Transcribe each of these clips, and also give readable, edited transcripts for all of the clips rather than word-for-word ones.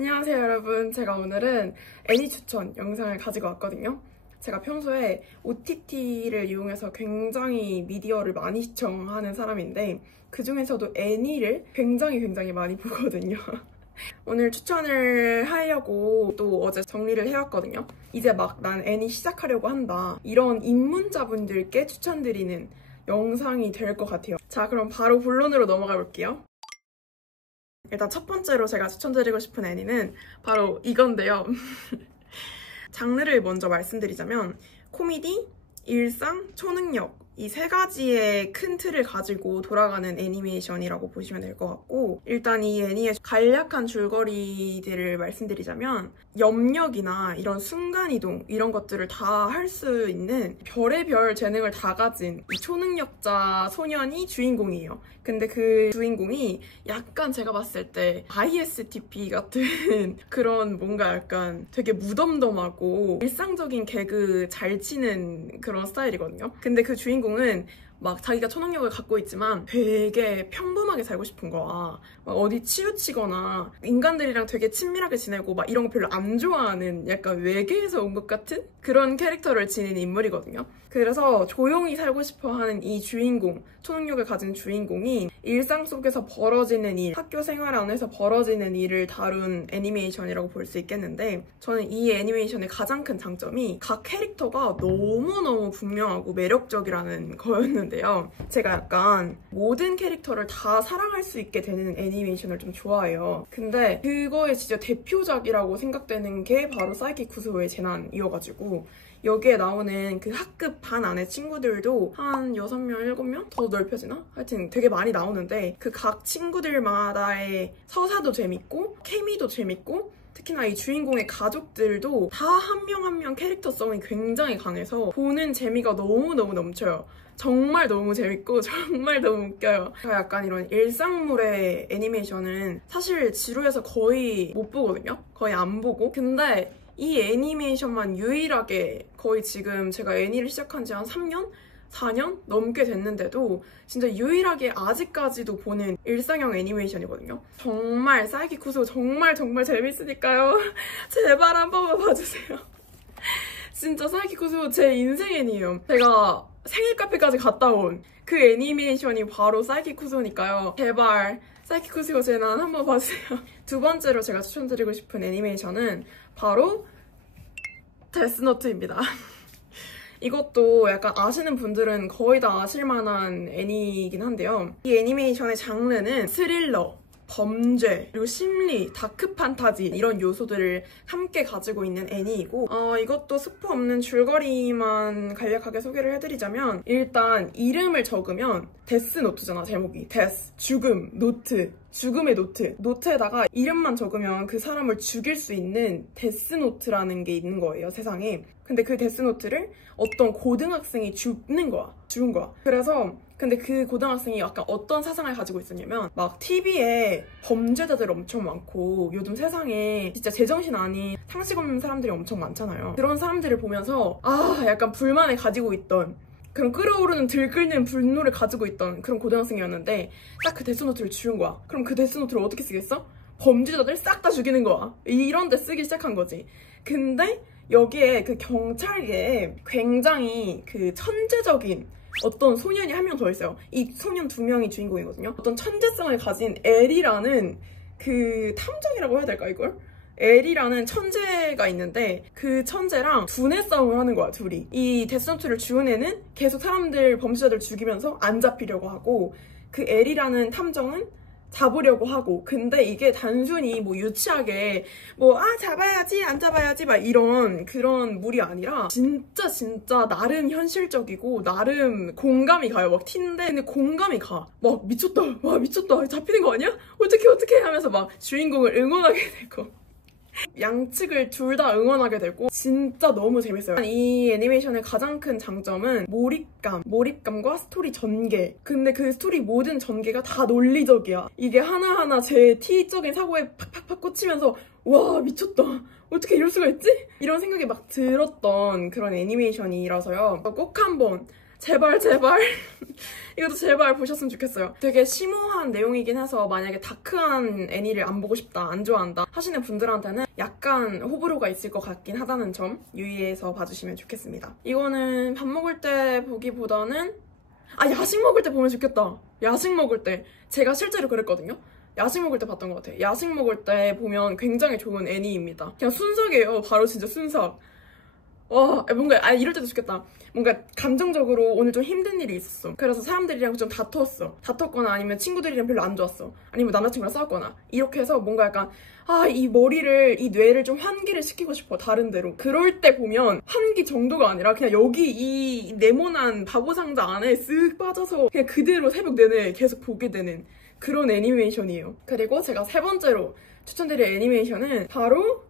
안녕하세요 여러분. 제가 오늘은 애니 추천 영상을 가지고 왔거든요. 제가 평소에 OTT를 이용해서 굉장히 미디어를 많이 시청하는 사람인데 그 중에서도 애니를 굉장히 많이 보거든요. 오늘 추천을 하려고 또 어제 정리를 해왔거든요. 이제 막 난 애니 시작하려고 한다, 이런 입문자분들께 추천드리는 영상이 될 것 같아요. 자, 그럼 바로 본론으로 넘어가 볼게요. 일단 첫 번째로 제가 추천드리고 싶은 애니는 바로 이건데요. 장르를 먼저 말씀드리자면 코미디, 일상, 초능력, 이 세 가지의 큰 틀을 가지고 돌아가는 애니메이션이라고 보시면 될 것 같고, 일단 이 애니의 간략한 줄거리들을 말씀드리자면 염력이나 이런 순간이동 이런 것들을 다 할 수 있는 별의별 재능을 다 가진 이 초능력자 소년이 주인공이에요. 근데 그 주인공이 약간 제가 봤을 때 ISTP 같은 그런 뭔가 약간 되게 무덤덤하고 일상적인 개그 잘 치는 그런 스타일이거든요. 근데 그 주인공은 막 자기가 초능력을 갖고 있지만 되게 평범하게 살고 싶은 거야. 막 어디 치우치거나 인간들이랑 되게 친밀하게 지내고 막 이런 거 별로 안 좋아하는 약간 외계에서 온 것 같은 그런 캐릭터를 지닌 인물이거든요. 그래서 조용히 살고 싶어 하는 이 주인공, 초능력을 가진 주인공이 일상 속에서 벌어지는 일, 학교 생활 안에서 벌어지는 일을 다룬 애니메이션이라고 볼 수 있겠는데, 저는 이 애니메이션의 가장 큰 장점이 각 캐릭터가 너무너무 분명하고 매력적이라는 거였는데요. 제가 약간 모든 캐릭터를 다 사랑할 수 있게 되는 애니메이션을 좀 좋아해요. 근데 그거의 진짜 대표작이라고 생각되는 게 바로 사이키 쿠스오의 재난이어가지고, 여기에 나오는 그 학급 반 안에 친구들도 한 6명, 7명? 더 넓혀지나? 하여튼 되게 많이 나오는데 그 각 친구들마다의 서사도 재밌고 케미도 재밌고, 특히나 이 주인공의 가족들도 다 한 명 한 명 캐릭터성이 굉장히 강해서 보는 재미가 너무너무 넘쳐요. 정말 너무 재밌고 정말 너무 웃겨요. 제가 약간 이런 일상물의 애니메이션은 사실 지루해서 거의 못 보거든요. 거의 안 보고. 근데 이 애니메이션만 유일하게 거의 지금 제가 애니를 시작한 지 한 3년? 4년 넘게 됐는데도 진짜 유일하게 아직까지도 보는 일상형 애니메이션이거든요. 정말 사이키 쿠스오 정말 재밌으니까요. 제발 한 번만 봐주세요. 진짜 사이키 쿠스오 제 인생 애니예요. 제가 생일 카페까지 갔다 온 그 애니메이션이 바로 사이키 쿠스오니까요. 제발 사이키 쿠스오 재난 한번 봐주세요. 두 번째로 제가 추천드리고 싶은 애니메이션은 바로 데스노트입니다. 이것도 약간 아시는 분들은 거의 다 아실만한 애니이긴 한데요. 이 애니메이션의 장르는 스릴러, 범죄, 그리고 심리, 다크 판타지 이런 요소들을 함께 가지고 있는 애니이고, 이것도 스포 없는 줄거리만 간략하게 소개를 해드리자면, 일단 이름을 적으면 데스노트잖아, 제목이. 데스, 죽음, 노트, 죽음의 노트. 노트에다가 이름만 적으면 그 사람을 죽일 수 있는 데스노트라는 게 있는 거예요, 세상에. 근데 그 데스노트를 어떤 고등학생이 죽는 거야. 죽은 거야. 그래서 근데 그 고등학생이 약간 어떤 사상을 가지고 있었냐면, 막 TV에 범죄자들 엄청 많고 요즘 세상에 진짜 제정신 아닌 상식 없는 사람들이 엄청 많잖아요. 그런 사람들을 보면서 약간 불만을 가지고 있던, 그런 끓어오르는 들끓는 분노를 가지고 있던 그런 고등학생이었는데 딱 그 데스노트를 지운 거야. 그럼 그 데스노트를 어떻게 쓰겠어? 범죄자들 싹 다 죽이는 거야. 이런 데 쓰기 시작한 거지. 근데 여기에 그 경찰계에 굉장히 그 천재적인 어떤 소년이 한 명 더 있어요. 이 소년 2명이 주인공이거든요. 어떤 천재성을 가진 엘이라는 그 탐정이라고 해야 될까 이걸? 엘이라는 천재가 있는데 그 천재랑 두뇌 싸움을 하는 거야, 둘이. 이 데스노트를 지운 애는 계속 사람들, 범죄자들 죽이면서 안 잡히려고 하고, 그 엘이라는 탐정은 잡으려고 하고. 근데 이게 단순히 뭐 유치하게 뭐 잡아야지 안 잡아야지 막 이런 그런 물이 아니라 진짜 나름 현실적이고 나름 공감이 가요. 막 티인데 근데 공감이 가. 막 미쳤다, 와 미쳤다, 잡히는 거 아니야? 어떡해 하면서 막 주인공을 응원하게 되고 양측을 둘 다 응원하게 되고 진짜 너무 재밌어요. 이 애니메이션의 가장 큰 장점은 몰입감과 스토리 전개. 근데 그 스토리 모든 전개가 다 논리적이야. 이게 하나하나 제 T적인 사고에 팍팍팍 꽂히면서 와 미쳤다, 어떻게 이럴 수가 있지? 이런 생각이 막 들었던 그런 애니메이션이라서요. 꼭 한번 제발 이것도 제발 보셨으면 좋겠어요. 되게 심오한 내용이긴 해서 만약에 다크한 애니를 안 보고 싶다, 안 좋아한다 하시는 분들한테는 약간 호불호가 있을 것 같긴 하다는 점 유의해서 봐주시면 좋겠습니다. 이거는 밥 먹을 때 보기보다는 야식 먹을 때 보면 좋겠다. 야식 먹을 때 제가 실제로 그랬거든요. 야식 먹을 때 봤던 것 같아요. 야식 먹을 때 보면 굉장히 좋은 애니입니다. 그냥 순삭이에요. 바로 진짜 순삭. 와, 뭔가 이럴 때도 좋겠다. 뭔가 감정적으로 오늘 좀 힘든 일이 있었어. 그래서 사람들이랑 좀 다퉜거나 아니면 친구들이랑 별로 안 좋았어. 아니면 남자친구랑 싸웠거나 이렇게 해서 뭔가 약간 이 뇌를 좀 환기를 시키고 싶어, 다른 데로. 그럴 때 보면 환기 정도가 아니라 그냥 여기 이 네모난 바보 상자 안에 쓱 빠져서 그냥 그대로 새벽 내내 계속 보게 되는 그런 애니메이션이에요. 그리고 제가 세 번째로 추천드릴 애니메이션은 바로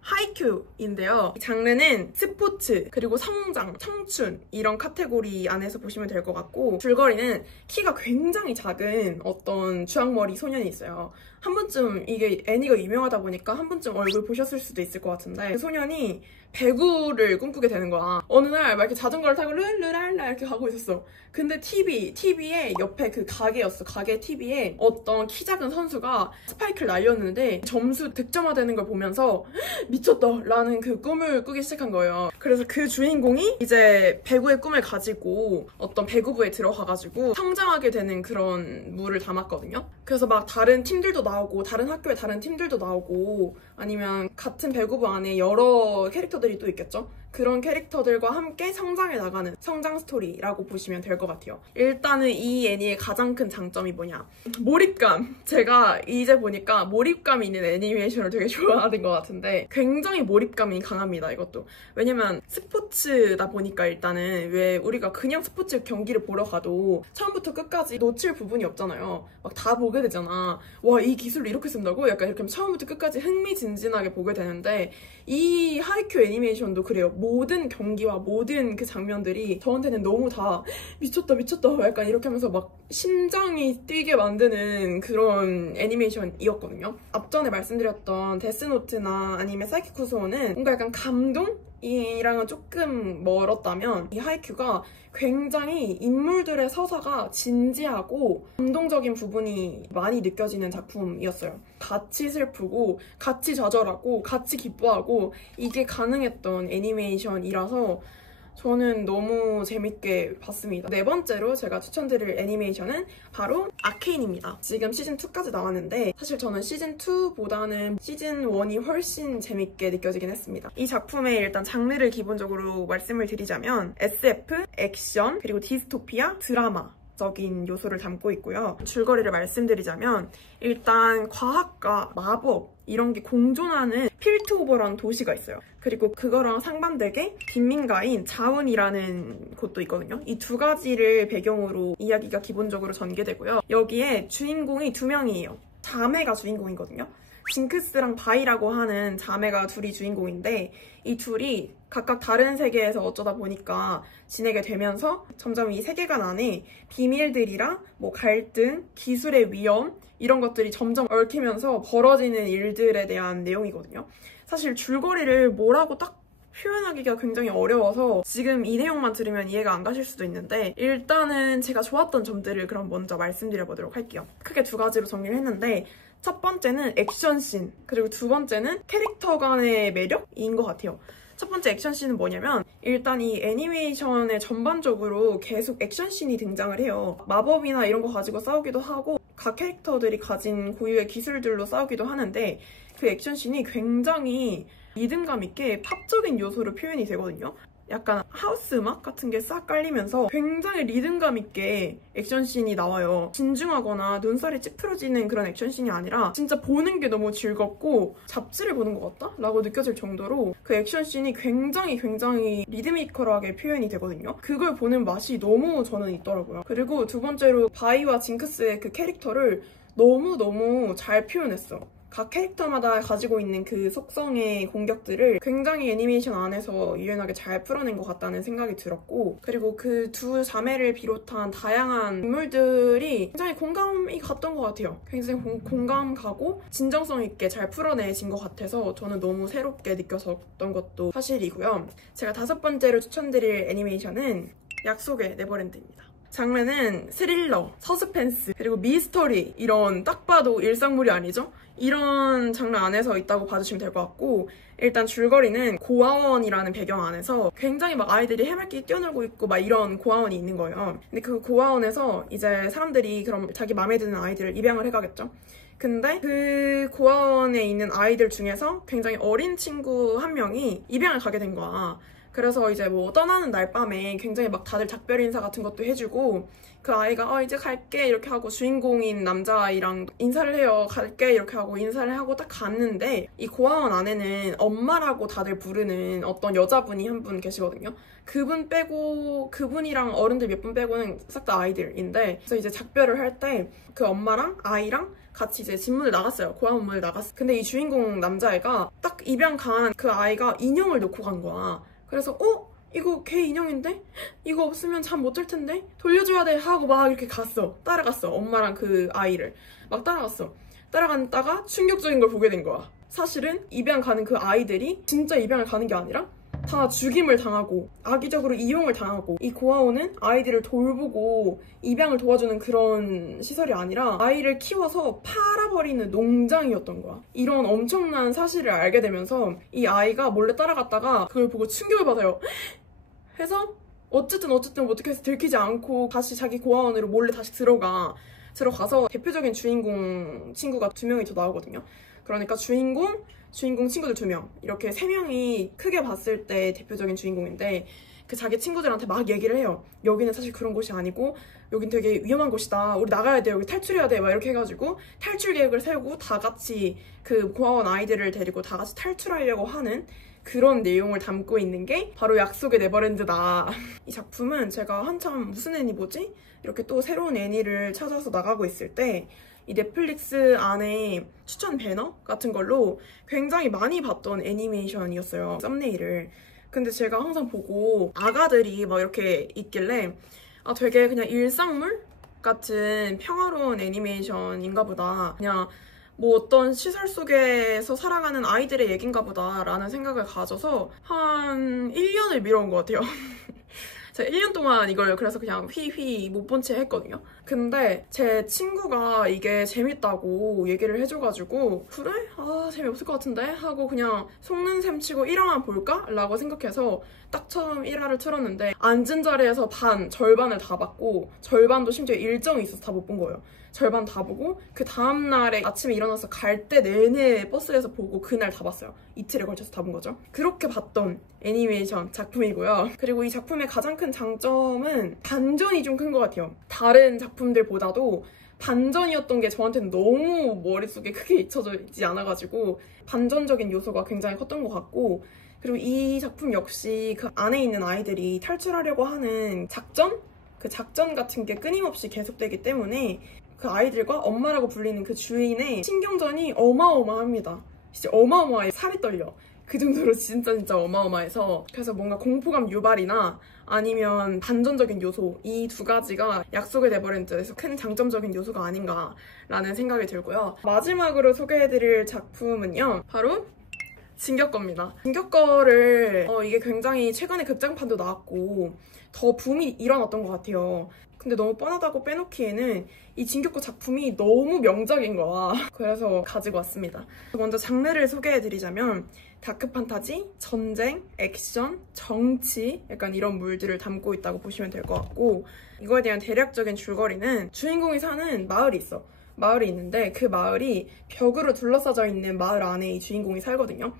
하이큐인데요. 장르는 스포츠, 그리고 성장, 청춘 이런 카테고리 안에서 보시면 될 것 같고, 줄거리는 키가 굉장히 작은 어떤 주황머리 소년이 있어요. 한 번쯤 이게 애니가 유명하다 보니까 한 번쯤 얼굴 보셨을 수도 있을 것 같은데, 그 소년이 배구를 꿈꾸게 되는 거야. 어느 날 막 이렇게 자전거를 타고 르르랄라 이렇게 가고 있었어. 근데 TV에 옆에 그 가게였어. 가게 TV에 어떤 키 작은 선수가 스파이크를 날렸는데 점수 득점화되는 걸 보면서 미쳤다 라는 그 꿈을 꾸기 시작한 거예요. 그래서 그 주인공이 이제 배구의 꿈을 가지고 어떤 배구부에 들어가가지고 성장하게 되는 그런 물을 담았거든요. 그래서 막 다른 팀들도 나오고, 다른 학교의 다른 팀들도 나오고, 아니면 같은 배구부 안에 여러 캐릭터들이 또 있겠죠? 그런 캐릭터들과 함께 성장해 나가는 성장 스토리라고 보시면 될 것 같아요. 일단은 이 애니의 가장 큰 장점이 뭐냐? 몰입감! 제가 이제 보니까 몰입감이 있는 애니메이션을 되게 좋아하는 것 같은데 굉장히 몰입감이 강합니다, 이것도. 왜냐면 스포츠다 보니까 일단은 왜 우리가 그냥 스포츠 경기를 보러 가도 처음부터 끝까지 놓칠 부분이 없잖아요. 막 다 보게 되잖아. 와, 이 기술을 이렇게 쓴다고? 약간 이렇게 처음부터 끝까지 흥미진진하게 보게 되는데, 이 하이큐 애니메이션도 그래요. 모든 경기와 모든 그 장면들이 저한테는 너무 다 미쳤다 약간 이렇게 하면서 막 심장이 뛰게 만드는 그런 애니메이션이었거든요. 앞전에 말씀드렸던 데스노트나 아니면 사이키쿠소는 뭔가 약간 감동이랑은 조금 멀었다면, 이 하이큐가 굉장히 인물들의 서사가 진지하고 감동적인 부분이 많이 느껴지는 작품이었어요. 같이 슬프고 같이 좌절하고 같이 기뻐하고 이게 가능했던 애니메이션이라서 저는 너무 재밌게 봤습니다. 네 번째로 제가 추천드릴 애니메이션은 바로 아케인입니다. 지금 시즌2까지 나왔는데 사실 저는 시즌2보다는 시즌1이 훨씬 재밌게 느껴지긴 했습니다. 이 작품의 일단 장르를 기본적으로 말씀을 드리자면 SF, 액션, 그리고 디스토피아, 드라마 적인 요소를 담고 있고요. 줄거리를 말씀드리자면 일단 과학과 마법 이런 게 공존하는 필트오버라는 도시가 있어요. 그리고 그거랑 상반되게 빈민가인 자운이라는 곳도 있거든요. 이 두 가지를 배경으로 이야기가 기본적으로 전개되고요. 여기에 주인공이 두 명이에요. 자매가 주인공이거든요. 징크스랑 바이라고 하는 자매가 둘이 주인공인데, 이 둘이 각각 다른 세계에서 어쩌다 보니까 지내게 되면서 점점 이 세계관 안에 비밀들이랑 뭐 갈등, 기술의 위험 이런 것들이 점점 얽히면서 벌어지는 일들에 대한 내용이거든요. 사실 줄거리를 뭐라고 딱 표현하기가 굉장히 어려워서 지금 이 내용만 들으면 이해가 안 가실 수도 있는데, 일단은 제가 좋았던 점들을 그럼 먼저 말씀드려보도록 할게요. 크게 두 가지로 정리를 했는데, 첫 번째는 액션씬, 그리고 두 번째는 캐릭터 간의 매력인 것 같아요. 첫 번째 액션씬은 뭐냐면, 일단 이 애니메이션에 전반적으로 계속 액션씬이 등장을 해요. 마법이나 이런 거 가지고 싸우기도 하고 각 캐릭터들이 가진 고유의 기술들로 싸우기도 하는데, 그 액션씬이 굉장히 리듬감 있게 팝적인 요소로 표현이 되거든요. 약간 하우스 음악 같은 게 싹 깔리면서 굉장히 리듬감 있게 액션씬이 나와요. 진중하거나 눈살이 찌푸러지는 그런 액션씬이 아니라 진짜 보는 게 너무 즐겁고 잡지를 보는 것 같다? 라고 느껴질 정도로 그 액션씬이 굉장히 리드미컬하게 표현이 되거든요. 그걸 보는 맛이 너무 저는 있더라고요. 그리고 두 번째로 바이와 징크스의 그 캐릭터를 너무너무 잘 표현했어. 각 캐릭터마다 가지고 있는 그 속성의 공격들을 굉장히 애니메이션 안에서 유연하게 잘 풀어낸 것 같다는 생각이 들었고, 그리고 그 두 자매를 비롯한 다양한 인물들이 굉장히 공감이 갔던 것 같아요. 굉장히 공감 가고 진정성 있게 잘 풀어내진 것 같아서 저는 너무 새롭게 느껴졌던 것도 사실이고요. 제가 다섯 번째로 추천드릴 애니메이션은 약속의 네버랜드입니다. 장르는 스릴러, 서스펜스, 그리고 미스터리, 이런 딱 봐도 일상물이 아니죠? 이런 장르 안에서 있다고 봐주시면 될 것 같고, 일단 줄거리는 고아원이라는 배경 안에서 굉장히 막 아이들이 해맑게 뛰어놀고 있고 막 이런 고아원이 있는 거예요. 근데 그 고아원에서 이제 사람들이 그럼 자기 마음에 드는 아이들을 입양을 해가겠죠? 근데 그 고아원에 있는 아이들 중에서 굉장히 어린 친구 한 명이 입양을 가게 된 거야. 그래서 이제 뭐 떠나는 날 밤에 굉장히 막 다들 작별 인사 같은 것도 해주고, 그 아이가 이제 갈게 이렇게 하고 주인공인 남자아이랑 인사를 해요. 갈게 이렇게 하고 인사를 하고 딱 갔는데, 이 고아원 안에는 엄마라고 다들 부르는 어떤 여자분이 한 분 계시거든요. 그분 빼고, 그분이랑 어른들 몇 분 빼고는 싹 다 아이들인데, 그래서 이제 작별을 할 때 그 엄마랑 아이랑 같이 이제 집 문을 나갔어요. 고아원 문을 나갔어. 근데 이 주인공 남자애가 딱 입양 간 그 아이가 인형을 놓고 간 거야. 그래서 이거 걔 인형인데? 이거 없으면 잠 못 잘 텐데? 돌려줘야 돼 하고 막 이렇게 갔어. 따라갔어. 엄마랑 그 아이를 막 따라갔어. 따라갔다가 충격적인 걸 보게 된 거야. 사실은 입양 가는 그 아이들이 진짜 입양을 가는 게 아니라 다 죽임을 당하고 악의적으로 이용을 당하고, 이 고아원은 아이들을 돌보고 입양을 도와주는 그런 시설이 아니라 아이를 키워서 팔아버리는 농장이었던 거야. 이런 엄청난 사실을 알게 되면서 이 아이가 몰래 따라갔다가 그걸 보고 충격을 받아요. 해서 어쨌든 어떻게 해서 들키지 않고 다시 자기 고아원으로 몰래 다시 들어가서 대표적인 주인공 친구가 2명이 더 나오거든요. 그러니까 주인공 친구들 2명, 이렇게 3명이 크게 봤을 때 대표적인 주인공인데, 그 자기 친구들한테 막 얘기를 해요. 여기는 사실 그런 곳이 아니고 여긴 되게 위험한 곳이다. 우리 나가야 돼. 여기 탈출해야 돼. 막 이렇게 해가지고 탈출 계획을 세우고 다 같이 그 고아원 아이들을 데리고 다 같이 탈출하려고 하는 그런 내용을 담고 있는 게 바로 약속의 네버랜드다. 이 작품은 제가 한참 무슨 애니 뭐지? 이렇게 또 새로운 애니를 찾아서 나가고 있을 때 이 넷플릭스 안에 추천 배너 같은 걸로 굉장히 많이 봤던 애니메이션이었어요. 썸네일을. 근데 제가 항상 보고 아가들이 막 이렇게 있길래 되게 그냥 일상물 같은 평화로운 애니메이션인가 보다. 그냥 뭐 어떤 시설 속에서 살아가는 아이들의 얘긴가 보다 라는 생각을 가져서 한 1년을 미뤄온 것 같아요. 제가 1년 동안 이걸 그래서 그냥 휘휘 못 본 채 했거든요. 근데 제 친구가 이게 재밌다고 얘기를 해줘가지고 그래? 재미없을 것 같은데? 하고 그냥 속는 셈 치고 1화만 볼까? 라고 생각해서 딱 처음 1화를 틀었는데 앉은 자리에서 절반을 다 봤고, 절반도 심지어 일정이 있어서 다 못 본 거예요. 절반 다 보고 그 다음날에 아침에 일어나서 갈 때 내내 버스에서 보고 그날 다 봤어요. 이틀에 걸쳐서 다 본 거죠. 그렇게 봤던 애니메이션 작품이고요. 그리고 이 작품의 가장 큰 장점은 반전이 좀 큰 것 같아요. 다른 작품들보다도 반전이었던 게 저한테는 너무 머릿속에 크게 잊혀져 있지 않아가지고 반전적인 요소가 굉장히 컸던 것 같고, 그리고 이 작품 역시 그 안에 있는 아이들이 탈출하려고 하는 그 작전 같은 게 끊임없이 계속되기 때문에 그 아이들과 엄마라고 불리는 그 주인의 신경전이 어마어마합니다. 진짜 어마어마해. 살이 떨려. 그 정도로 진짜 어마어마해서, 그래서 뭔가 공포감 유발이나 아니면 반전적인 요소, 이 2가지가 약속의 네버랜드에서 큰 장점적인 요소가 아닌가라는 생각이 들고요. 마지막으로 소개해드릴 작품은요, 바로 진격거입니다. 진격거를 이게 굉장히 최근에 극장판도 나왔고 더 붐이 일어났던 것 같아요. 근데 너무 뻔하다고 빼놓기에는 이 진격거 작품이 너무 명작인 거야. 그래서 가지고 왔습니다. 먼저 장르를 소개해드리자면 다크판타지, 전쟁, 액션, 정치, 약간 이런 물들을 담고 있다고 보시면 될 것 같고, 이거에 대한 대략적인 줄거리는 주인공이 사는 마을이 있어. 마을이 있는데 그 마을이 벽으로 둘러싸져 있는 마을 안에 이 주인공이 살거든요.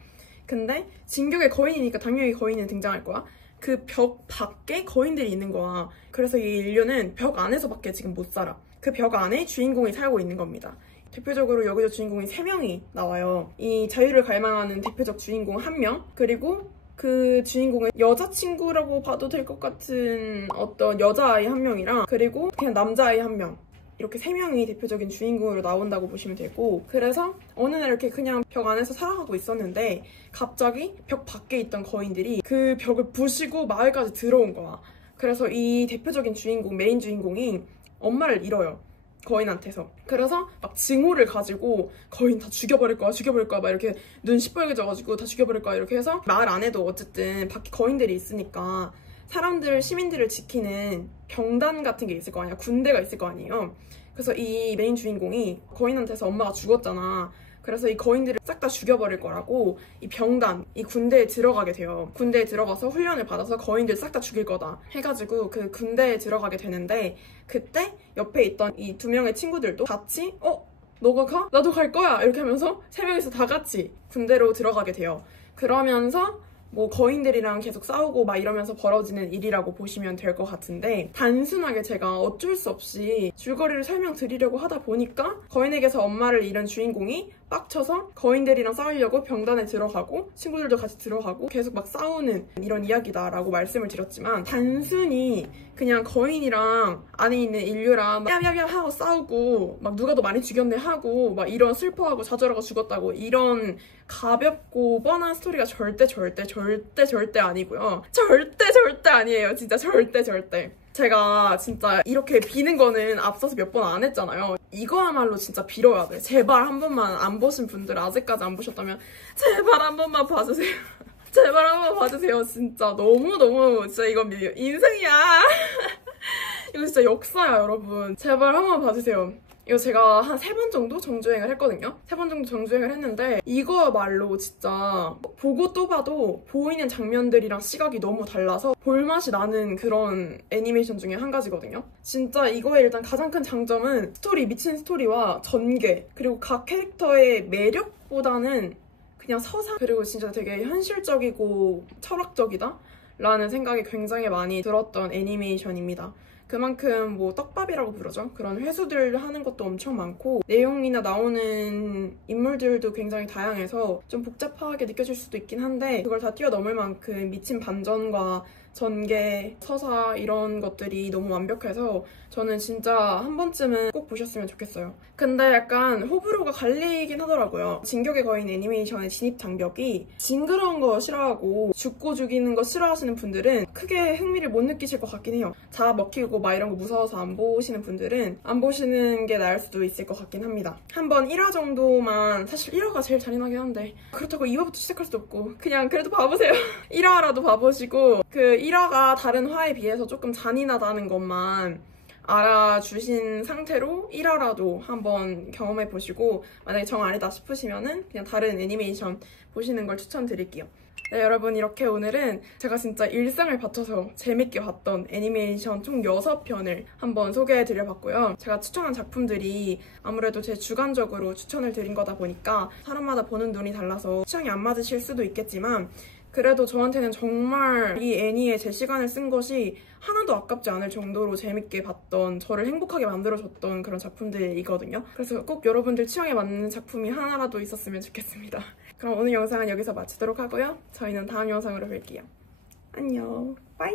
근데 진격의 거인이니까 당연히 거인은 등장할 거야. 그 벽 밖에 거인들이 있는 거야. 그래서 이 인류는 벽 안에서밖에 지금 못 살아. 그 벽 안에 주인공이 살고 있는 겁니다. 대표적으로 여기서 주인공이 3명이 나와요. 이 자유를 갈망하는 대표적 주인공 1명, 그리고 그 주인공은 여자친구라고 봐도 될 것 같은 어떤 여자아이 1명이랑, 그리고 그냥 남자아이 1명, 이렇게 3명이 대표적인 주인공으로 나온다고 보시면 되고, 그래서 어느 날 이렇게 그냥 벽 안에서 살아가고 있었는데 갑자기 벽 밖에 있던 거인들이 그 벽을 부시고 마을까지 들어온 거야. 그래서 이 대표적인 주인공, 메인 주인공이 엄마를 잃어요. 거인한테서. 그래서 막 징후를 가지고 거인 다 죽여버릴 거야 막 이렇게 눈 시뻘개져가지고 다 죽여버릴 거야 이렇게 해서, 마을 안에도 어쨌든 밖에 거인들이 있으니까 사람들, 시민들을 지키는 병단 같은 게 있을 거 아니야. 군대가 있을 거 아니에요. 그래서 이 메인 주인공이 거인한테서 엄마가 죽었잖아. 그래서 이 거인들을 싹 다 죽여버릴 거라고 이 병단, 이 군대에 들어가게 돼요. 군대에 들어가서 훈련을 받아서 거인들 싹 다 죽일 거다 해가지고 그 군대에 들어가게 되는데, 그때 옆에 있던 이 2명의 친구들도 같이 너가 가? 나도 갈 거야! 이렇게 하면서 3명이서 다 같이 군대로 들어가게 돼요. 그러면서 뭐 거인들이랑 계속 싸우고 막 이러면서 벌어지는 일이라고 보시면 될 것 같은데, 단순하게 제가 어쩔 수 없이 줄거리를 설명드리려고 하다 보니까 거인에게서 엄마를 잃은 주인공이 빡쳐서 거인들이랑 싸우려고 병단에 들어가고 친구들도 같이 들어가고 계속 막 싸우는 이런 이야기다라고 말씀을 드렸지만, 단순히 그냥 거인이랑 안에 있는 인류랑 야야야 하고 싸우고 막 누가 더 많이 죽였네 하고 막 이런 슬퍼하고 좌절하고 죽었다고 이런 가볍고 뻔한 스토리가 절대 아니고요. 절대 아니에요. 진짜 절대. 제가 진짜 이렇게 비는 거는 앞서서 몇 번 안 했잖아요. 이거야말로 진짜 빌어야 돼. 제발 한 번만, 안 보신 분들 아직까지 안 보셨다면 제발 한 번만 봐주세요. 제발 한 번 봐주세요. 진짜 너무 진짜 이건 인생이야. 이거 진짜 역사야, 여러분. 제발 한 번 봐주세요. 이거 제가 한 3번 정도 정주행을 했거든요. 3번 정도 정주행을 했는데 이거야말로 진짜 보고 또 봐도 보이는 장면들이랑 시각이 너무 달라서 볼맛이 나는 그런 애니메이션 중에 한 가지거든요. 진짜 이거의 일단 가장 큰 장점은 스토리, 미친 스토리와 전개, 그리고 각 캐릭터의 매력보다는 그냥 서사, 그리고 진짜 되게 현실적이고 철학적이다? 라는 생각이 굉장히 많이 들었던 애니메이션입니다. 그만큼 뭐 떡밥이라고 부르죠. 그런 회수들 하는 것도 엄청 많고 내용이나 나오는 인물들도 굉장히 다양해서 좀 복잡하게 느껴질 수도 있긴 한데, 그걸 다 뛰어넘을 만큼 미친 반전과 전개, 서사 이런 것들이 너무 완벽해서 저는 진짜 한 번쯤은 꼭 보셨으면 좋겠어요. 근데 약간 호불호가 갈리긴 하더라고요. 진격의 거인 애니메이션의 진입 장벽이 징그러운 거 싫어하고 죽고 죽이는 거 싫어하시는 분들은 크게 흥미를 못 느끼실 것 같긴 해요. 잡아먹히고 막 이런 거 무서워서 안 보시는 분들은 안 보시는 게 나을 수도 있을 것 같긴 합니다. 한번 1화 정도만, 사실 1화가 제일 잔인하긴 한데 그렇다고 2화부터 시작할 수도 없고 그냥 그래도 봐보세요. 1화라도 봐보시고 그 1화가 다른 화에 비해서 조금 잔인하다는 것만 알아주신 상태로 1화라도 한번 경험해보시고, 만약에 정 아니다 싶으시면은 그냥 다른 애니메이션 보시는 걸 추천드릴게요. 네, 여러분, 이렇게 오늘은 제가 진짜 일상을 바쳐서 재밌게 봤던 애니메이션 총 6편을 한번 소개해드려봤고요. 제가 추천한 작품들이 아무래도 제 주관적으로 추천을 드린 거다 보니까 사람마다 보는 눈이 달라서 취향이 안 맞으실 수도 있겠지만, 그래도 저한테는 정말 이 애니에 제 시간을 쓴 것이 하나도 아깝지 않을 정도로 재밌게 봤던, 저를 행복하게 만들어줬던 그런 작품들이거든요. 그래서 꼭 여러분들 취향에 맞는 작품이 하나라도 있었으면 좋겠습니다. 그럼 오늘 영상은 여기서 마치도록 하고요. 저희는 다음 영상으로 뵐게요. 안녕. 빠이.